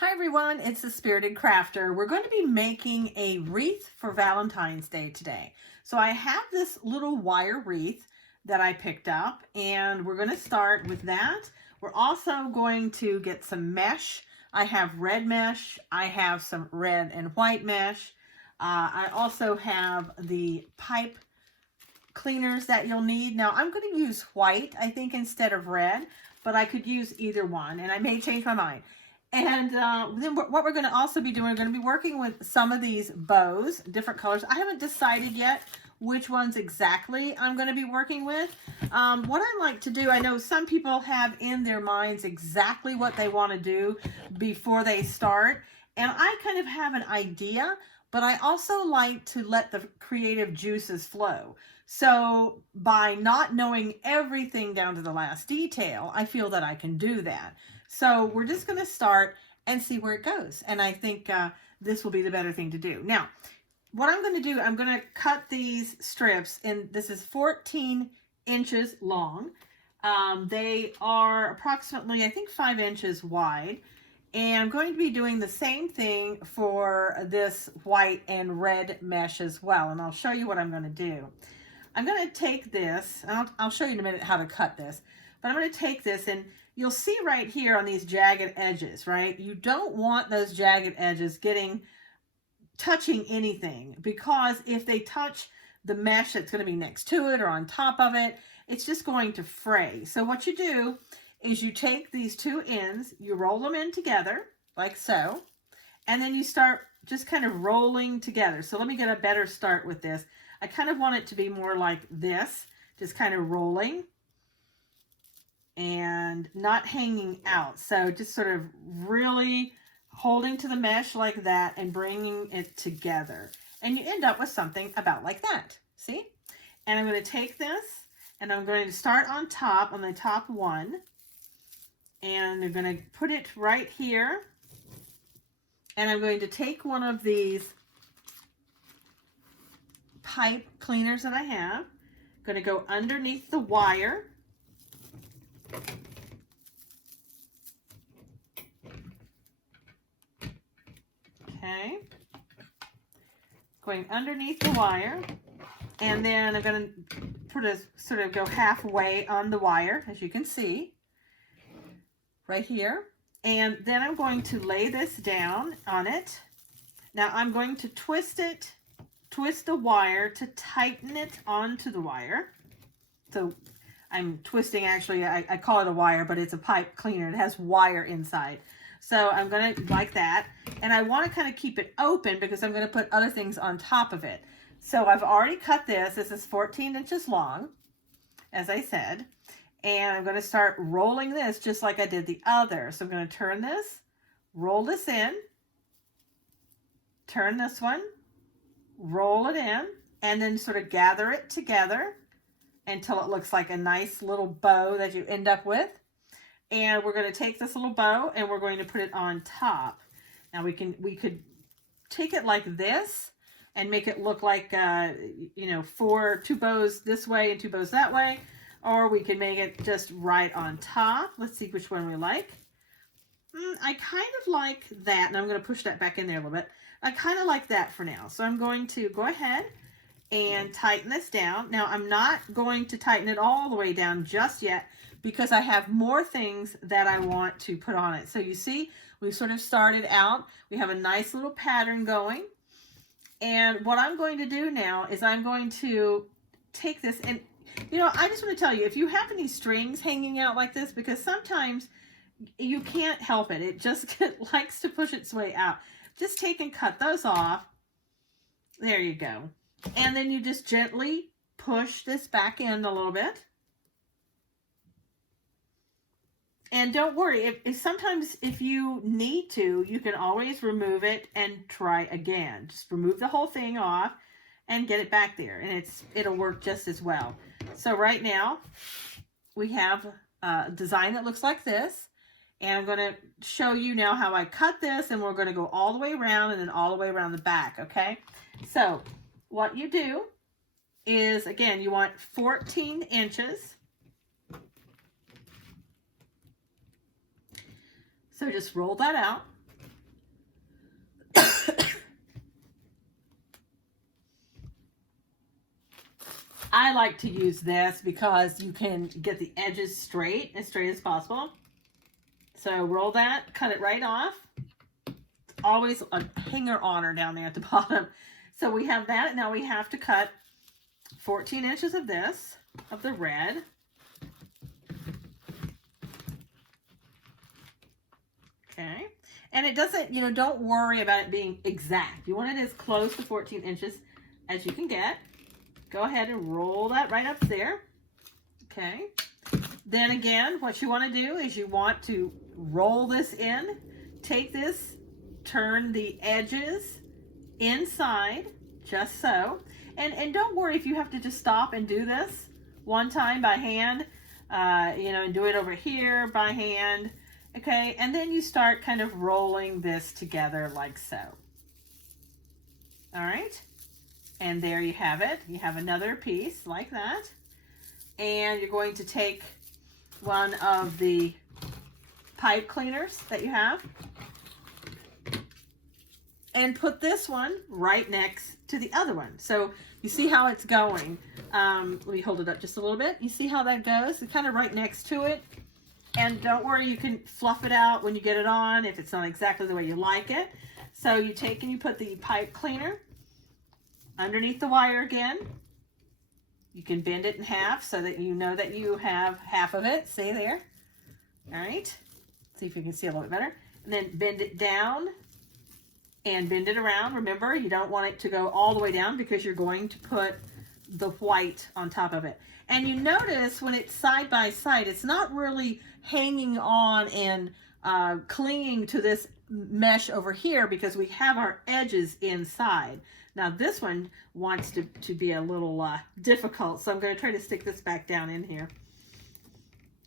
Hi everyone, it's the Spirited Crafter. We're going to be making a wreath for Valentine's Day today. So I have this little wire wreath that I picked up and we're going to start with that. We're also going to get some mesh. I have red mesh. I have some red and white mesh. I also have the pipe cleaners that you'll need. Now I'm going to use white, I think, instead of red, but I could use either one and I may change my mind. And then what we're going to also be doing, we're going to be working with some of these bows, different colors. I haven't decided yet which ones exactly I'm going to be working with. What I like to do, I know some people have in their minds exactly what they want to do before they start. And I kind of have an idea, but I also like to let the creative juices flow. So by not knowing everything down to the last detail, I feel that I can do that. So we're just going to start and see where it goes. And I think this will be the better thing to do. Now, what I'm going to do, I'm going to cut these strips, and this is 14 inches long. They are approximately, I think, 5 inches wide. And I'm going to be doing the same thing for this white and red mesh as well. And I'll show you what I'm going to do. I'm going to take this, and I'll show you in a minute how to cut this. But I'm going to take this, and you'll see right here on these jagged edges, right? You don't want those jagged edges touching anything, because if they touch the mesh that's going to be next to it or on top of it, it's just going to fray. So what you do is you take these two ends, you roll them in together like so, and then you start just kind of rolling together. So let me get a better start with this. I kind of want it to be more like this, just kind of rolling and not hanging out. So just sort of really holding to the mesh like that and bringing it together. And you end up with something about like that. See? And I'm going to take this and I'm going to start on top, on the top one. And I'm going to put it right here. And I'm going to take one of these pipe cleaners that I have. I'm going to go underneath the wire. Okay. Going underneath the wire. And then I'm going to sort of go halfway on the wire, as you can see. Right here. And then I'm going to lay this down on it. Now I'm going to twist the wire to tighten it onto the wire. So I'm twisting, actually, I call it a wire, but it's a pipe cleaner. It has wire inside. So I'm going to, like that. And I want to kind of keep it open because I'm going to put other things on top of it. So I've already cut this. This is 14 inches long, as I said. And I'm going to start rolling this just like I did the other. So I'm going to turn this, roll this in, turn this one, roll it in, and then sort of gather it together until it looks like a nice little bow that you end up with. And we're going to take this little bow and we're going to put it on top. Now we could take it like this and make it look like, you know, two bows this way and two bows that way. Or we can make it just right on top. Let's see which one we like. I kind of like that, and I'm going to push that back in there a little bit. I kind of like that for now. So I'm going to go ahead and tighten this down. Now I'm not going to tighten it all the way down just yet because I have more things that I want to put on it. So you see, we sort of started out. We have a nice little pattern going. And what I'm going to do now is I'm going to take this and, you know, I just want to tell you, if you have any strings hanging out like this, because sometimes you can't help it. It just likes to push its way out. Just take and cut those off. There you go. And then you just gently push this back in a little bit. And don't worry, if sometimes if you need to, you can always remove it and try again. Just remove the whole thing off and get it back there, and it'll work just as well. So right now we have a design that looks like this, and I'm going to show you now how I cut this, and we're going to go all the way around and then all the way around the back. Okay, so what you do is, again, you want 14 inches. So just roll that out. I like to use this because you can get the edges straight, as straight as possible. So roll that, cut it right off. Always a hanger-oner down there at the bottom. So we have that. Now we have to cut 14 inches of this, of the red. Okay. And it doesn't, you know, don't worry about it being exact. You want it as close to 14 inches as you can get. Go ahead and roll that right up there. Okay. Then again, what you want to do is you want to roll this in. Take this, turn the edges inside, just so. And don't worry if you have to just stop and do this one time by hand, you know, and do it over here by hand. Okay, and then you start kind of rolling this together like so. All right, and there you have it. You have another piece like that. And you're going to take one of the pipe cleaners that you have and put this one right next to the other one. So you see how it's going. Let me hold it up just a little bit. You see how that goes? It's kind of right next to it. And don't worry, you can fluff it out when you get it on if it's not exactly the way you like it. So you take and you put the pipe cleaner underneath the wire again. You can bend it in half so that you know that you have half of it. See there? All right. See if you can see a little bit better. And then bend it down and bend it around. Remember, you don't want it to go all the way down because you're going to put the white on top of it. And you notice when it's side by side, it's not really hanging on and clinging to this mesh over here because we have our edges inside. Now this one wants to be a little difficult, so I'm going to try to stick this back down in here.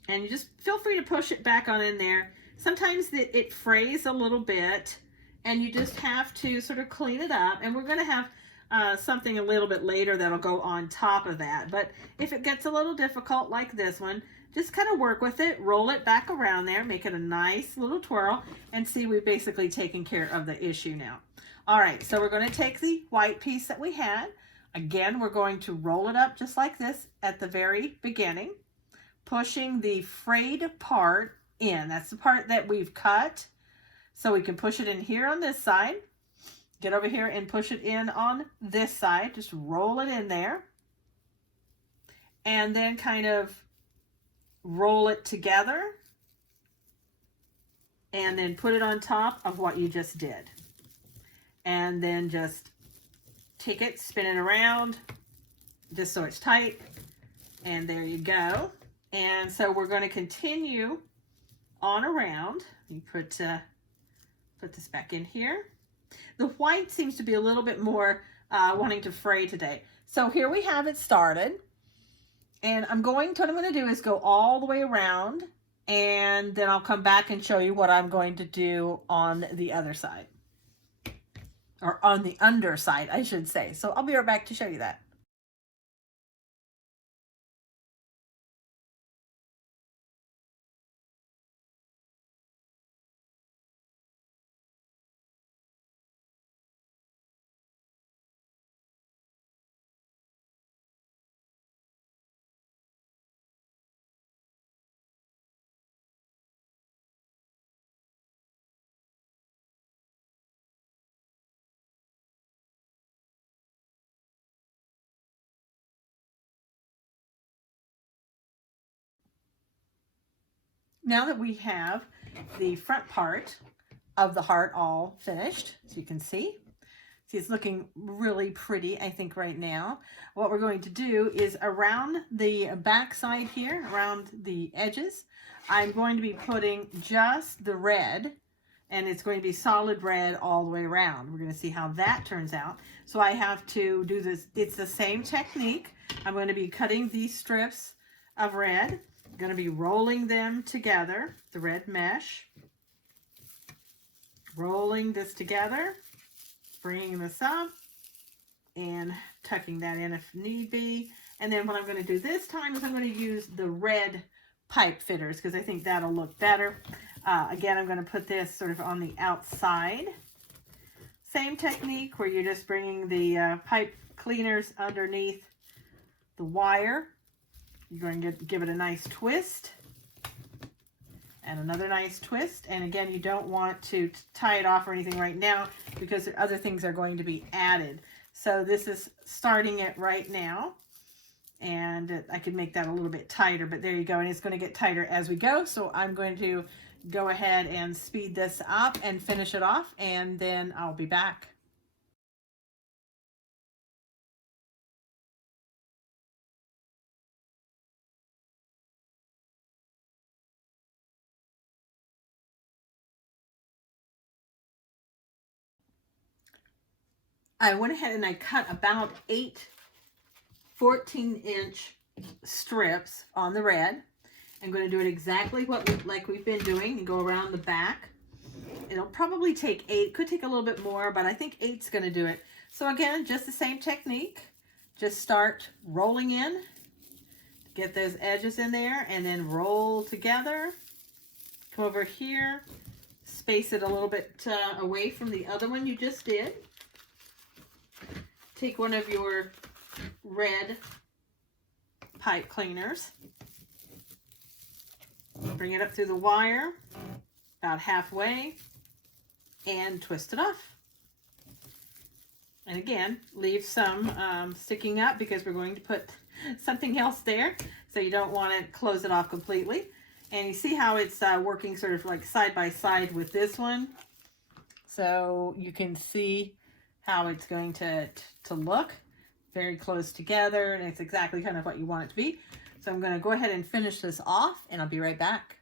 And you just feel free to push it back on in there. Sometimes it frays a little bit, and you just have to sort of clean it up. And we're going to have something a little bit later that'll go on top of that. But if it gets a little difficult like this one, just kind of work with it, roll it back around there, make it a nice little twirl, and see we've basically taken care of the issue now. All right, so we're going to take the white piece that we had. Again, we're going to roll it up just like this at the very beginning, pushing the frayed part in. That's the part that we've cut. So we can push it in here on this side. Get over here and push it in on this side. Just roll it in there. And then kind of roll it together. And then put it on top of what you just did. And then just take it, spin it around, just so it's tight. And there you go. And so we're going to continue on around. You put this back in here. The white seems to be a little bit more wanting to fray today. So here we have it started. And what I'm going to do is go all the way around, and then I'll come back and show you what I'm going to do on the other side. Or on the underside, I should say. So I'll be right back to show you that. Now that we have the front part of the heart all finished, as you can see it's looking really pretty, I think, right now. What we're going to do is around the back side here, around the edges, I'm going to be putting just the red, and it's going to be solid red all the way around. We're going to see how that turns out. So I have to do this. It's the same technique. I'm going to be cutting these strips of red. I'm going to be rolling them together, the red mesh. Rolling this together, bringing this up, and tucking that in if need be. And then what I'm going to do this time is I'm going to use the red pipe fitters because I think that'll look better. Again, I'm going to put this sort of on the outside. Same technique where you're just bringing the pipe cleaners underneath the wire. You're going to give it a nice twist and another nice twist. And again, you don't want to tie it off or anything right now because other things are going to be added. So this is starting it right now. And I could make that a little bit tighter, but there you go. And it's going to get tighter as we go. So I'm going to go ahead and speed this up and finish it off, and then I'll be back. I went ahead and I cut about 8 14-inch strips on the red. I'm going to do it exactly like we've been doing and go around the back. It'll probably take 8, could take a little bit more, but I think 8's going to do it. So again, just the same technique. Just start rolling in, get those edges in there, and then roll together. Come over here, space it a little bit away from the other one you just did. Take one of your red pipe cleaners, bring it up through the wire about halfway and twist it off. And again, leave some sticking up because we're going to put something else there, so you don't want to close it off completely. And you see how it's working sort of like side by side with this one, so you can see how it's going to look very close together, and it's exactly kind of what you want it to be. So I'm going to go ahead and finish this off, and I'll be right back.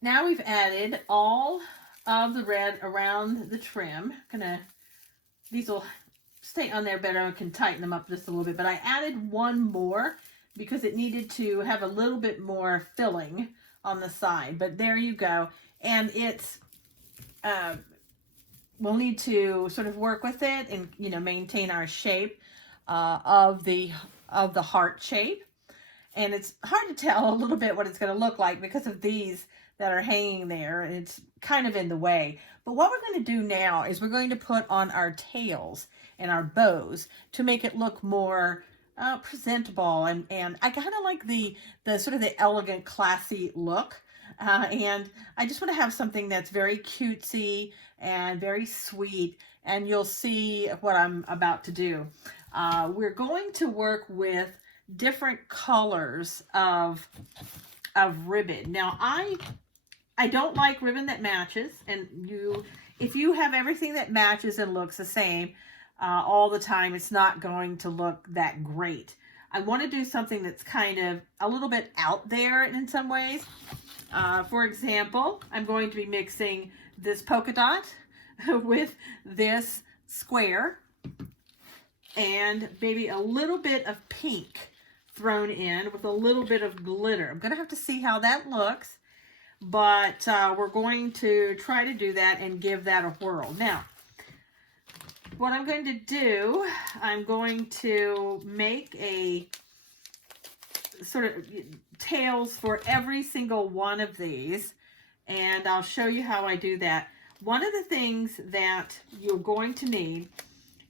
Now we've added all of the red around the trim. These will stay on there better. I can tighten them up just a little bit, but I added one more because it needed to have a little bit more filling on the side. But there you go. And it's, we'll need to sort of work with it and, you know, maintain our shape of the heart shape. And it's hard to tell a little bit what it's going to look like because of these that are hanging there, and it's kind of in the way. But what we're going to do now is we're going to put on our tails and our bows to make it look more presentable, and I kind of like the sort of the elegant, classy look, and I just want to have something that's very cutesy and very sweet, and you'll see what I'm about to do. We're going to work with different colors of ribbon. Now I don't like ribbon that matches, and if you have everything that matches and looks the same all the time, it's not going to look that great. I want to do something that's kind of a little bit out there in some ways. For example, I'm going to be mixing this polka dot with this square and maybe a little bit of pink thrown in with a little bit of glitter. I'm going to have to see how that looks, but we're going to try to do that and give that a whirl. Now, what I'm going to do, I'm going to make a sort of tails for every single one of these, and I'll show you how I do that. One of the things that you're going to need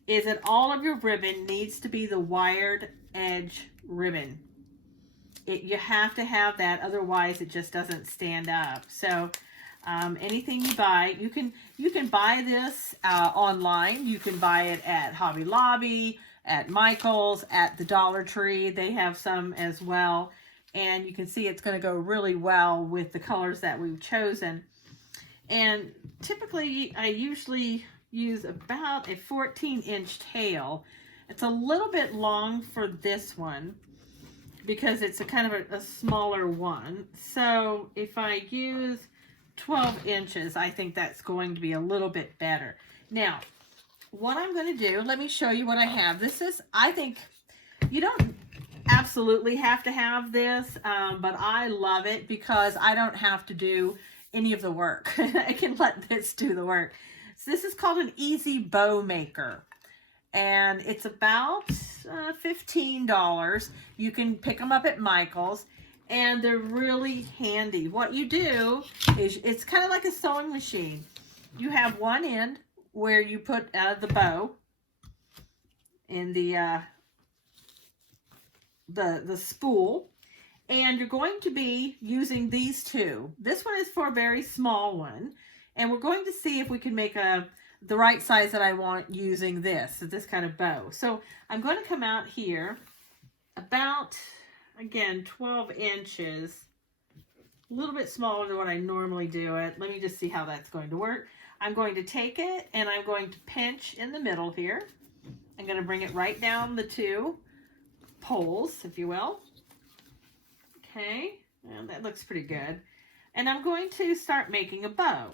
is that all of your ribbon needs to be the wired edge ribbon. You have to have that, otherwise it just doesn't stand up. So anything you buy, you can buy this online. You can buy it at Hobby Lobby, at Michael's, at the Dollar Tree. They have some as well, and you can see it's going to go really well with the colors that we've chosen. And typically I usually use about a 14-inch tail. It's a little bit long for this one because it's a kind of a smaller one. So if I use 12 inches, I think that's going to be a little bit better. Now, what I'm going to do, let me show you what I have. This is, I think, you don't absolutely have to have this, but I love it because I don't have to do any of the work. I can let this do the work. So this is called an easy bow maker, and it's about $15. You can pick them up at Michael's, and they're really handy. What you do is, it's kind of like a sewing machine. You have one end where you put the bow in the spool, and you're going to be using these two. This one is for a very small one, and we're going to see if we can make the right size that I want using this kind of bow. So I'm going to come out here about, again, 12 inches, a little bit smaller than what I normally do it. Let me just see how that's going to work. I'm going to take it and I'm going to pinch in the middle here. I'm going to bring it right down the two poles, if you will. Okay, and that looks pretty good. And I'm going to start making a bow.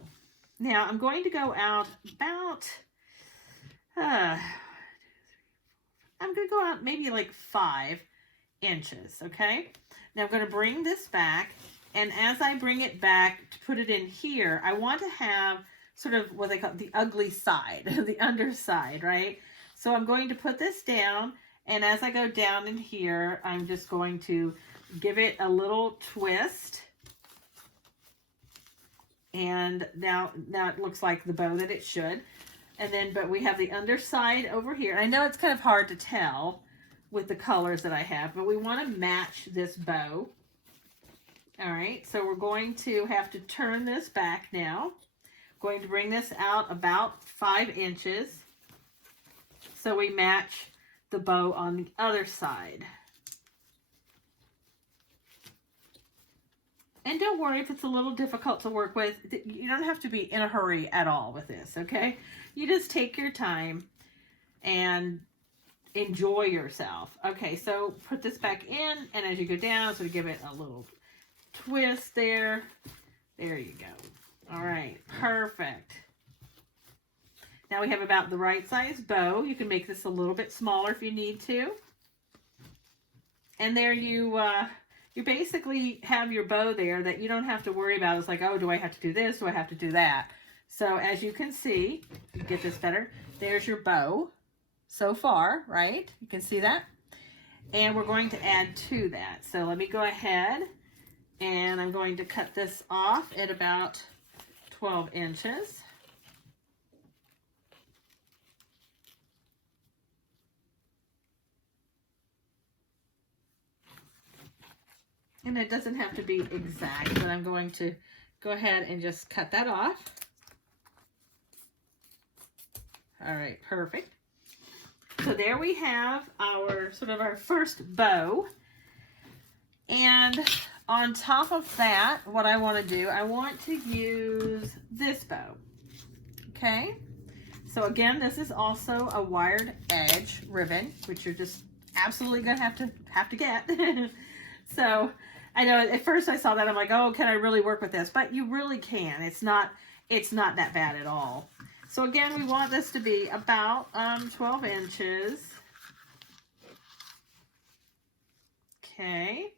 Now I'm going to go out about, I'm going to go out maybe like 5 inches, okay? Now I'm going to bring this back, and as I bring it back to put it in here, I want to have sort of what they call the ugly side, the underside, right? So I'm going to put this down, and as I go down in here, I'm just going to give it a little twist. And now it looks like the bow that it should. And then, but we have the underside over here. I know it's kind of hard to tell with the colors that I have, but we want to match this bow. All right, so we're going to have to turn this back now. Going to bring this out about 5 inches so we match the bow on the other side. And don't worry if it's a little difficult to work with. You don't have to be in a hurry at all with this, okay? You just take your time and enjoy yourself. Okay, so put this back in, and as you go down, sort of give it a little twist there. There you go. All right, perfect. Now we have about the right size bow. You can make this a little bit smaller if you need to. And there you basically have your bow there that you don't have to worry about. It's like, oh, do I have to do this? Do I have to do that? So as you can see, you get this better. There's your bow so far, right? You can see that. And we're going to add to that. So let me go ahead, and I'm going to cut this off at about 12 inches. And it doesn't have to be exact, but I'm going to go ahead and just cut that off. All right, perfect. So there we have our sort of our first bow. And on top of that, what I want to do, I want to use this bow. Okay? So again, this is also a wired edge ribbon, which you're just absolutely going to have to get. So I know at first I saw that, I'm like, oh, can I really work with this? But you really can. It's not that bad at all. So again, we want this to be about 12 inches. Okay.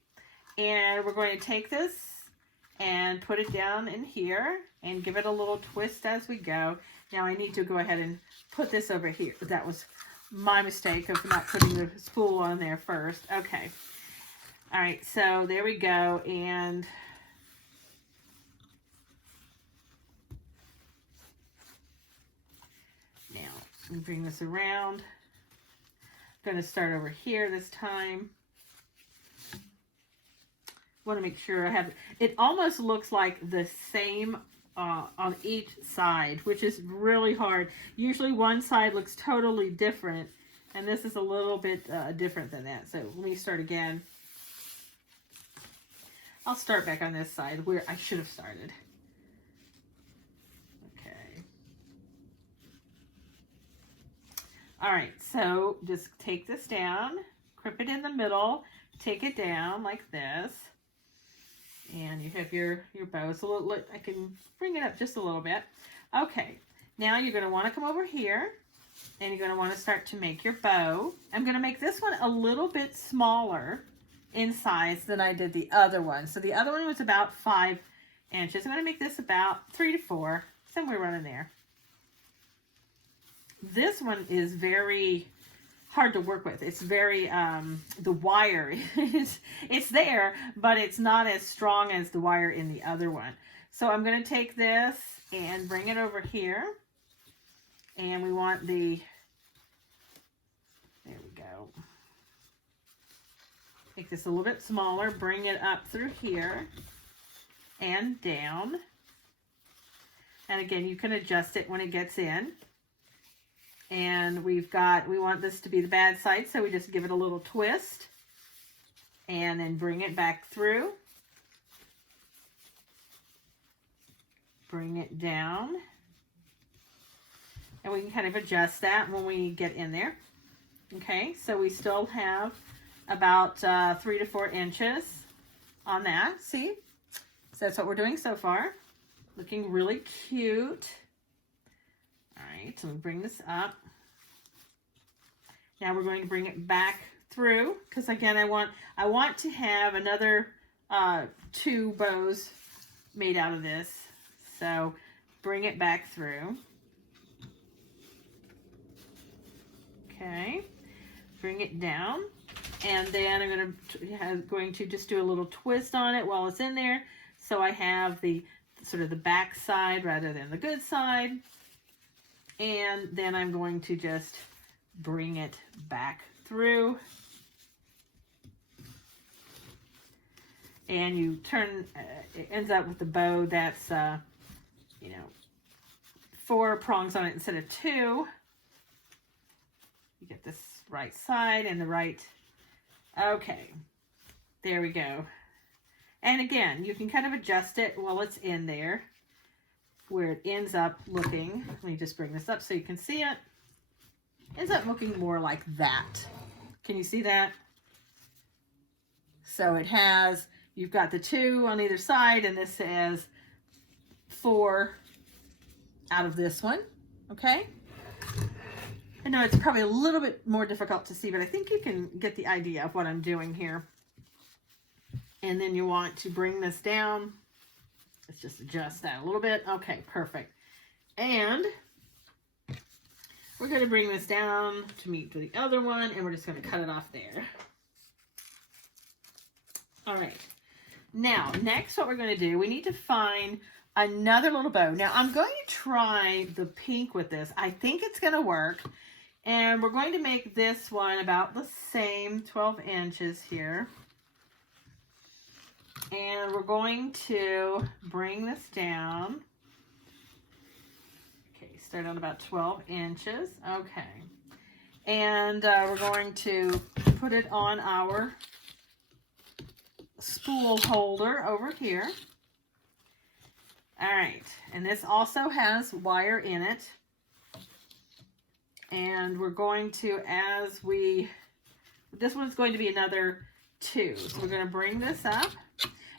And we're going to take this and put it down in here and give it a little twist as we go. Now I need to go ahead and put this over here. That was my mistake of not putting the spool on there first. Okay. All right, so there we go, and now let me bring this around. I'm going to start over here this time. Want to make sure I have it. Almost looks like the same on each side, which is really hard. Usually one side looks totally different, and this is a little bit different than that. So let me start again. I'll start back on this side where I should have started. Okay. All right, so just take this down, grip it in the middle, take it down like this, and you have your bow. So I can bring it up just a little bit. Okay, now you're going to want to come over here, and you're going to want to start to make your bow. I'm going to make this one a little bit smaller in size than I did the other one. So the other one was about 5 inches. I'm going to make this about 3 to 4, somewhere around in there. This one is very hard to work with. It's very, the wire is, it's there, but it's not as strong as the wire in the other one. So I'm going to take this and bring it over here. And we want the, there we go. Make this a little bit smaller, bring it up through here and down. And again, you can adjust it when it gets in. And we want this to be the bad side, so we just give it a little twist and then bring it back through. Bring it down. And we can kind of adjust that when we get in there. Okay, so we still have about 3 to 4 inches on that. See? So that's what we're doing so far. Looking really cute. All right, so we bring this up. Now we're going to bring it back through, because again, I want to have another 2 bows made out of this. So bring it back through. Okay, bring it down, and then I'm going to just do a little twist on it while it's in there, so I have the sort of the back side rather than the good side. And then I'm going to just bring it back through. And you turn, it ends up with the bow that's, 4 prongs on it instead of 2. You get this right side and the right, okay, there we go. And again, you can kind of adjust it while it's in there, where it ends up looking. Let me just bring this up so you can see it. Ends up looking more like that. Can you see that? So it has, you've got the 2 on either side, and this has 4 out of this one. Okay? I know it's probably a little bit more difficult to see, but I think you can get the idea of what I'm doing here. And then you want to bring this down. Let's just adjust that a little bit. Okay, perfect. And we're going to bring this down to meet the other one, and we're just going to cut it off there. All right. Now, next what we're going to do, we need to find another little bow. Now, I'm going to try the pink with this. I think it's going to work. And we're going to make this one about the same, 12 inches here. And we're going to bring this down. Okay, start on about 12 inches. Okay. And we're going to put it on our spool holder over here. All right. And this also has wire in it. And we're going to, this one's going to be another 2. So we're going to bring this up.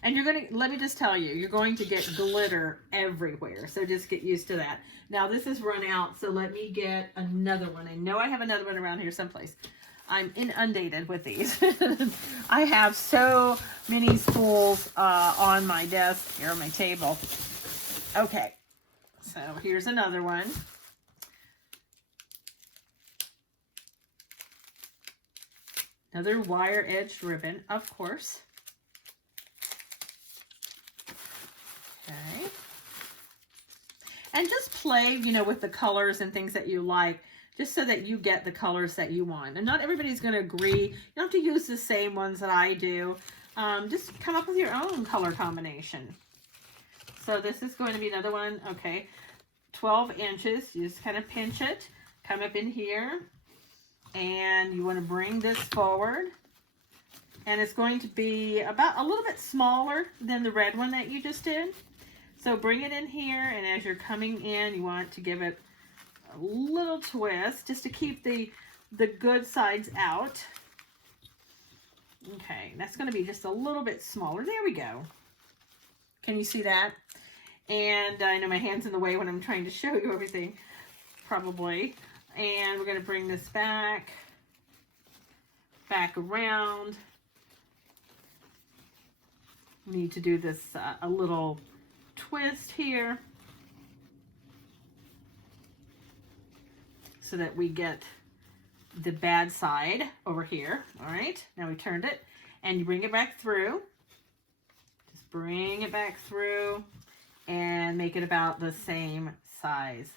And you're going to, let me just tell you, you're going to get glitter everywhere. So just get used to that. Now this is run out, so let me get another one. I know I have another one around here someplace. I'm inundated with these. I have so many spools on my desk here on my table. Okay, so here's another one. Another wire edged ribbon, of course. Okay. And just play, with the colors and things that you like, just so that you get the colors that you want. And not everybody's going to agree. You don't have to use the same ones that I do. Just come up with your own color combination. So this is going to be another one. Okay. 12 inches. You just kind of pinch it. Come up in here. And you want to bring this forward. And it's going to be about a little bit smaller than the red one that you just did. So bring it in here, and as you're coming in, you want to give it a little twist just to keep the good sides out. Okay, that's going to be just a little bit smaller. There we go. Can you see that? And I know my hand's in the way when I'm trying to show you everything, probably. And we're going to bring this back around. need to do this a little twist here so that we get the bad side over here. All right, now we turned it, and you bring it back through. Just bring it back through and make it about the same size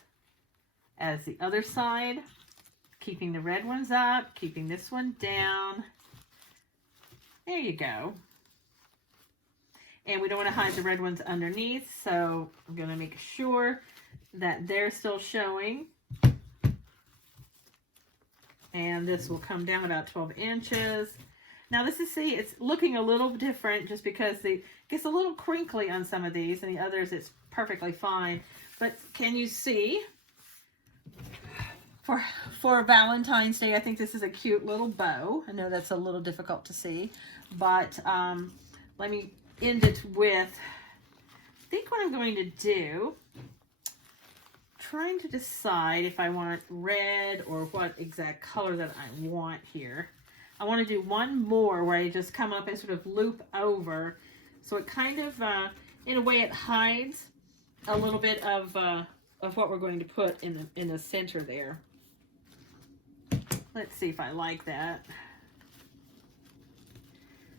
as the other side, keeping the red ones up, keeping this one down. There you go. And we don't want to hide the red ones underneath, so I'm going to make sure that they're still showing. And this will come down about 12 inches. Now this is, see, it's looking a little different just because it gets a little crinkly on some of these, and the others it's perfectly fine. But can you see? For Valentine's Day, I think this is a cute little bow. I know that's a little difficult to see, but let me end it with, I think what I'm going to do, trying to decide if I want red or what exact color that I want here. I want to do one more where I just come up and sort of loop over, so it kind of, in a way, it hides a little bit of what we're going to put in the center there. Let's see if I like that.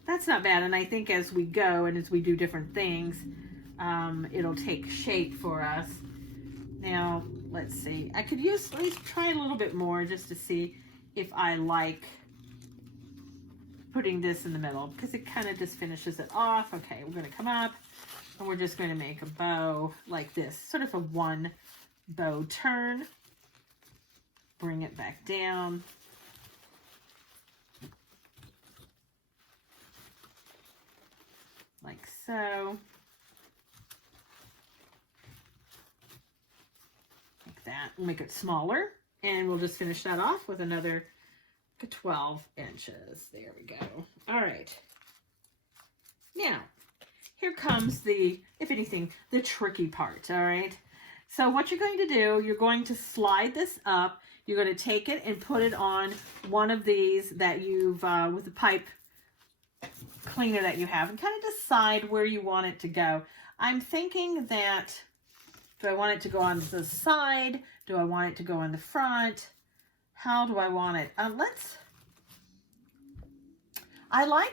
That's not bad, and I think as we go and as we do different things, it'll take shape for us. Now, let's see. I could use, at least try a little bit more just to see if I like putting this in the middle, because it kind of just finishes it off. Okay, we're going to come up and we're just going to make a bow like this, sort of a one bow turn. Bring it back down. Like so. Like that. We'll make it smaller, and we'll just finish that off with another 12 inches. There we go. All right. Now, here comes the, if anything, the tricky part, all right? So what you're going to do, you're going to slide this up. You're going to take it and put it on one of these that you've, with the pipe cleaner that you have, and kind of decide where you want it to go. I'm thinking that, do I want it to go on the side? Do I want it to go on the front? How do I want it? I like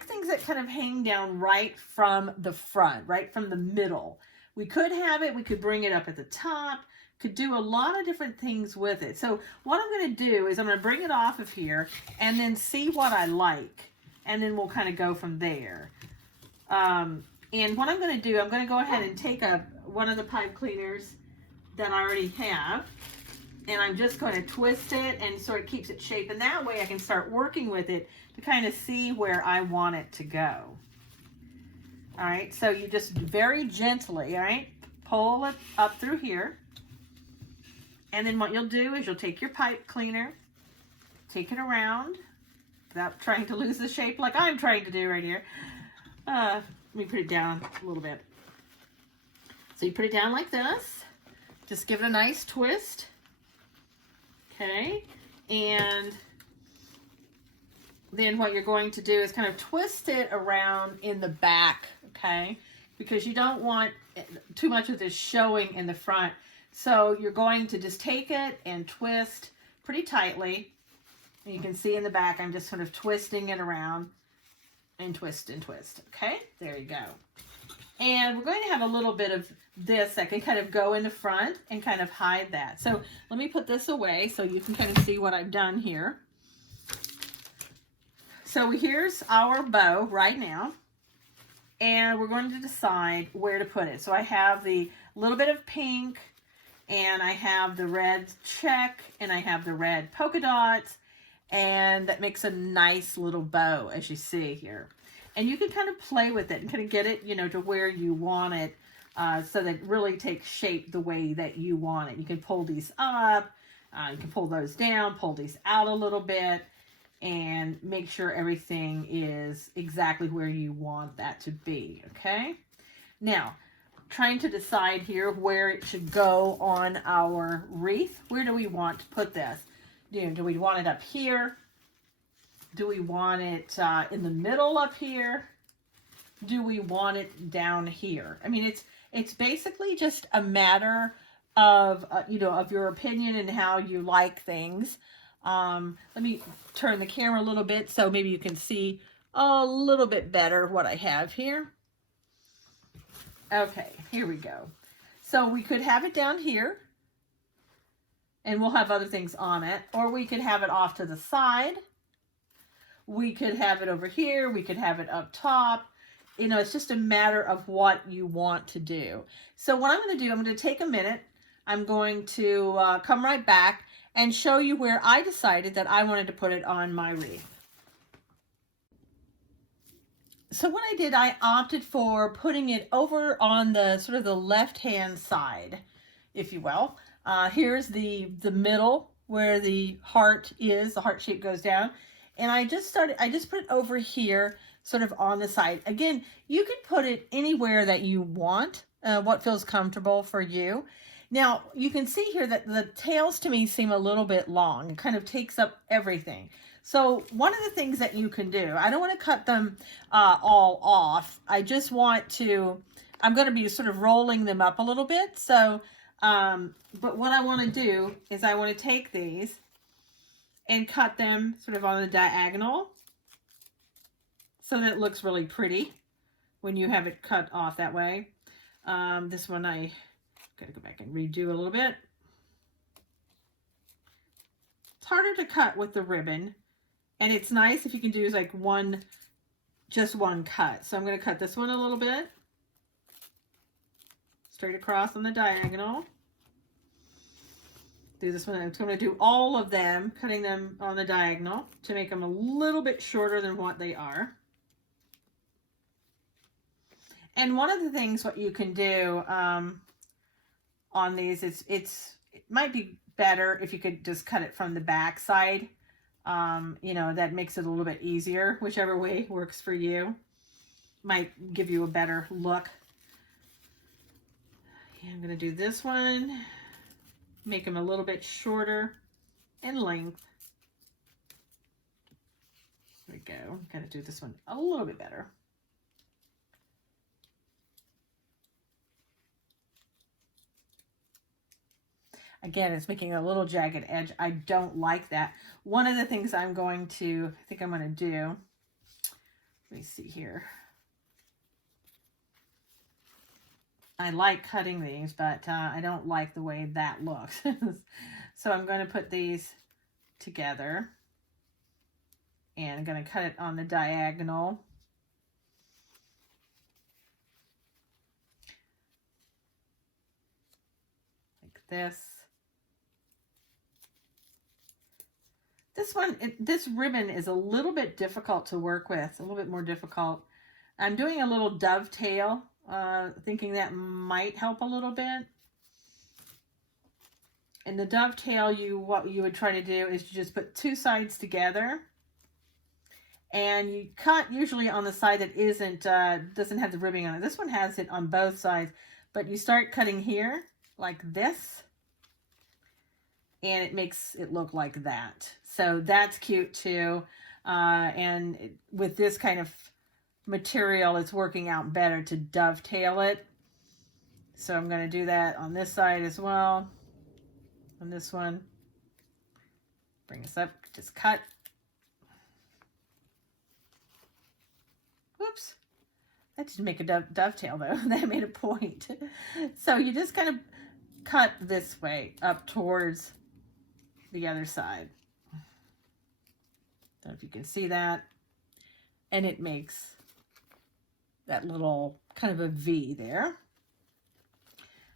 things that kind of hang down right from the front, right from the middle. We could have it, we could bring it up at the top, could do a lot of different things with it. So what I'm going to do is I'm going to bring it off of here and then see what I like. And then we'll kind of go from there. And what I'm going to do, I'm going to go ahead and take one of the pipe cleaners that I already have, and I'm just going to twist it and so it keeps its shape. And that way I can start working with it to kind of see where I want it to go. All right, so you just very gently, all right, pull it up through here. And then what you'll do is you'll take your pipe cleaner, take it around, without trying to lose the shape like I'm trying to do right here. Let me put it down a little bit. So you put it down like this. Just give it a nice twist. Okay. And then what you're going to do is kind of twist it around in the back. Okay. Because you don't want too much of this showing in the front. So you're going to just take it and twist pretty tightly. And you can see in the back, I'm just sort of twisting it around and twist and twist. Okay, there you go. And we're going to have a little bit of this that can kind of go in the front and kind of hide that. So let me put this away so you can kind of see what I've done here. So here's our bow right now. And we're going to decide where to put it. So I have the little bit of pink, and I have the red check, and I have the red polka dots, and that makes a nice little bow, as you see here. And you can kind of play with it and kind of get it, you know, to where you want it, so that it really takes shape the way that you want it. You can pull these up, you can pull those down, pull these out a little bit, and make sure everything is exactly where you want that to be, okay? Now, trying to decide here where it should go on our wreath. Where do we want to put this? Do we want it up here? Do we want it in the middle up here? do we want it down here? I mean, it's basically just a matter of you know, of your opinion and how you like things. Let me turn the camera a little bit so maybe you can see a little bit better what I have here. Okay, here we go. So we could have it down here, and we'll have other things on it, or we could have it off to the side. We could have it over here. We could have it up top. You know, it's just a matter of what you want to do. So what I'm going to do, I'm going to take a minute. I'm going to come right back and show you where I decided that I wanted to put it on my wreath. So what I did, I opted for putting it over on the sort of the left-hand side, if you will. Here's the middle where the heart is, the heart shape goes down. And I just put it over here, sort of on the side. Again, you could put it anywhere that you want, what feels comfortable for you. Now, you can see here that the tails to me seem a little bit long. It kind of takes up everything. So one of the things that you can do, I don't want to cut them all off. I just want to, I'm going to be sort of rolling them up a little bit. So, but what I want to do is I want to take these and cut them sort of on the diagonal so that it looks really pretty when you have it cut off that way. This one I gotta go back and redo a little bit. It's harder to cut with the ribbon, and it's nice if you can do like just one cut. So I'm going to cut this one a little bit straight across on the diagonal. Do this one. I'm going to do all of them, cutting them on the diagonal to make them a little bit shorter than what they are. And one of the things what you can do on these, it might be better if you could just cut it from the back side. You know, that makes it a little bit easier, whichever way works for you. Might give you a better look. Yeah, I'm going to do this one, make them a little bit shorter in length. There we go. Got to do this one a little bit better. Again, it's making a little jagged edge. I don't like that. One of the things I think I'm going to do, let me see here. I like cutting these, but I don't like the way that looks. So I'm going to put these together, and I'm going to cut it on the diagonal. Like this. This ribbon is a little bit difficult to work with, a little bit more difficult. I'm doing a little dovetail, thinking that might help a little bit. And the dovetail, what you would try to do is you just put two sides together, and you cut usually on the side that doesn't have the ribbing on it. This one has it on both sides, but you start cutting here like this, and it makes it look like that. So that's cute too. And with this kind of material, it's working out better to dovetail it. So I'm going to do that on this side as well. On this one, bring this up, just cut. Whoops. That didn't make a dovetail though. That made a point. So you just kind of cut this way up towards the other side. Don't know if you can see that. And it makes that little kind of a V there.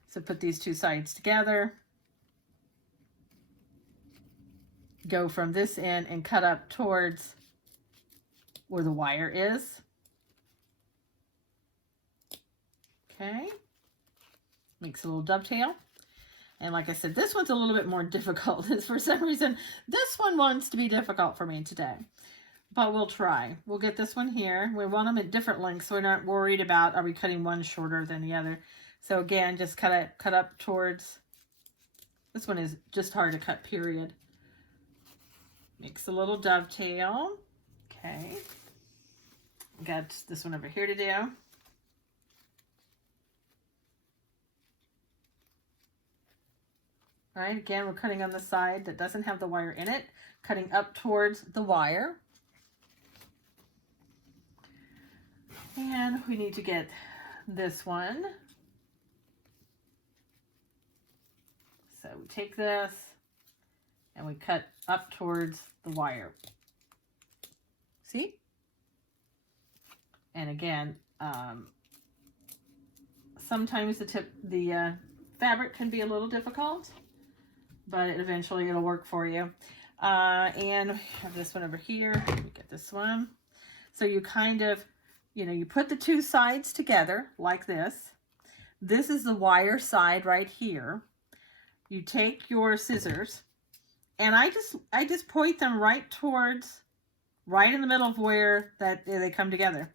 So put these two sides together. Go from this end and cut up towards where the wire is. Okay. Makes a little dovetail. And like I said, this one's a little bit more difficult. For some reason, this one wants to be difficult for me today. But we'll try. We'll get this one here. We want them at different lengths, so we're not worried about, are we cutting one shorter than the other? So again, just cut up towards, this one is just hard to cut, period. Makes a little dovetail. Okay. got this one over here to do. All right, again, we're cutting on the side that doesn't have the wire in it, cutting up towards the wire. And we need to get this one. So we take this and we cut up towards the wire. See? And again, sometimes the fabric can be a little difficult, but eventually it'll work for you. And we have this one over here. Let me get this one. So you kind of, you put the two sides together like this. This is the wire side right here. You take your scissors, and I just point them right in the middle of where they come together.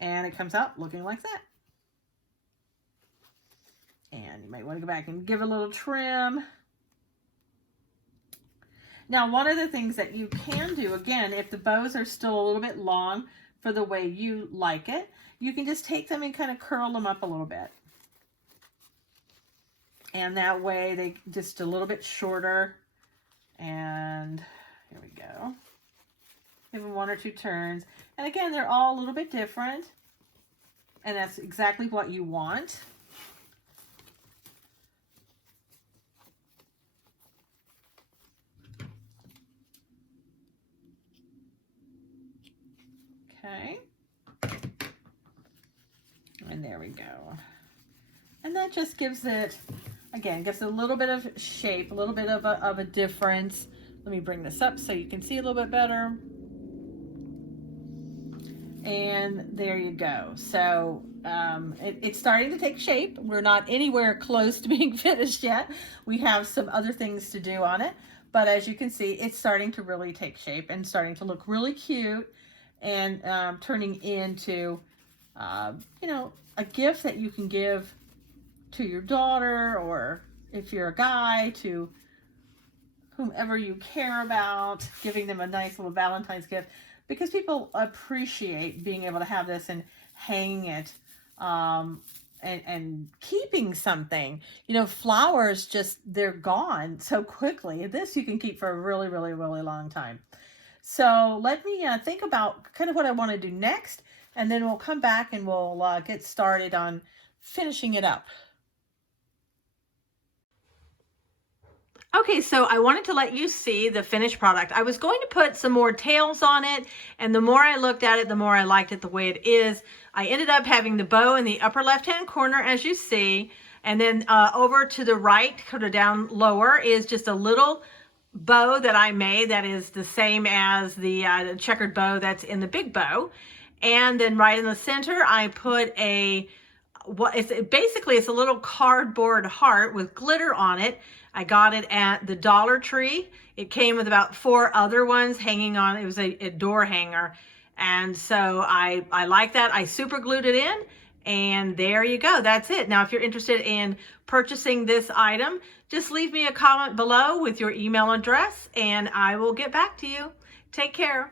And it comes out looking like that. And you might want to go back and give it a little trim. Now, one of the things that you can do, again, if the bows are still a little bit long for the way you like it, you can just take them and kind of curl them up a little bit. And that way they just a little bit shorter. And here we go. Give them one or two turns. And again, they're all a little bit different. And that's exactly what you want. Okay. And there we go. And that just gives it, again, gives it a little bit of shape, a little bit of a difference. Let me bring this up so you can see a little bit better. And there you go. So it's starting to take shape. We're not anywhere close to being finished yet. We have some other things to do on it. But as you can see, it's starting to really take shape and starting to look really cute and turning into, a gift that you can give to your daughter, or if you're a guy, to whomever you care about, giving them a nice little Valentine's gift, because people appreciate being able to have this and hanging it and keeping something. Flowers they're gone so quickly. This you can keep for a really, really, really long time. So let me think about kind of what I want to do next, and then we'll come back and we'll get started on finishing it up. Okay, so I wanted to let you see the finished product. I was going to put some more tails on it, and the more I looked at it, the more I liked it the way it is. I ended up having the bow in the upper left-hand corner, as you see, and then over to the right, kind of down lower, is just a little bow that I made that is the same as the checkered bow that's in the big bow. And then right in the center, I put it's a little cardboard heart with glitter on it. I got it at the Dollar Tree. It came with about 4 other ones hanging on. It was a door hanger. And so I like that. I super glued it in, and there you go. That's it. Now, if you're interested in purchasing this item, just leave me a comment below with your email address, and I will get back to you. Take care.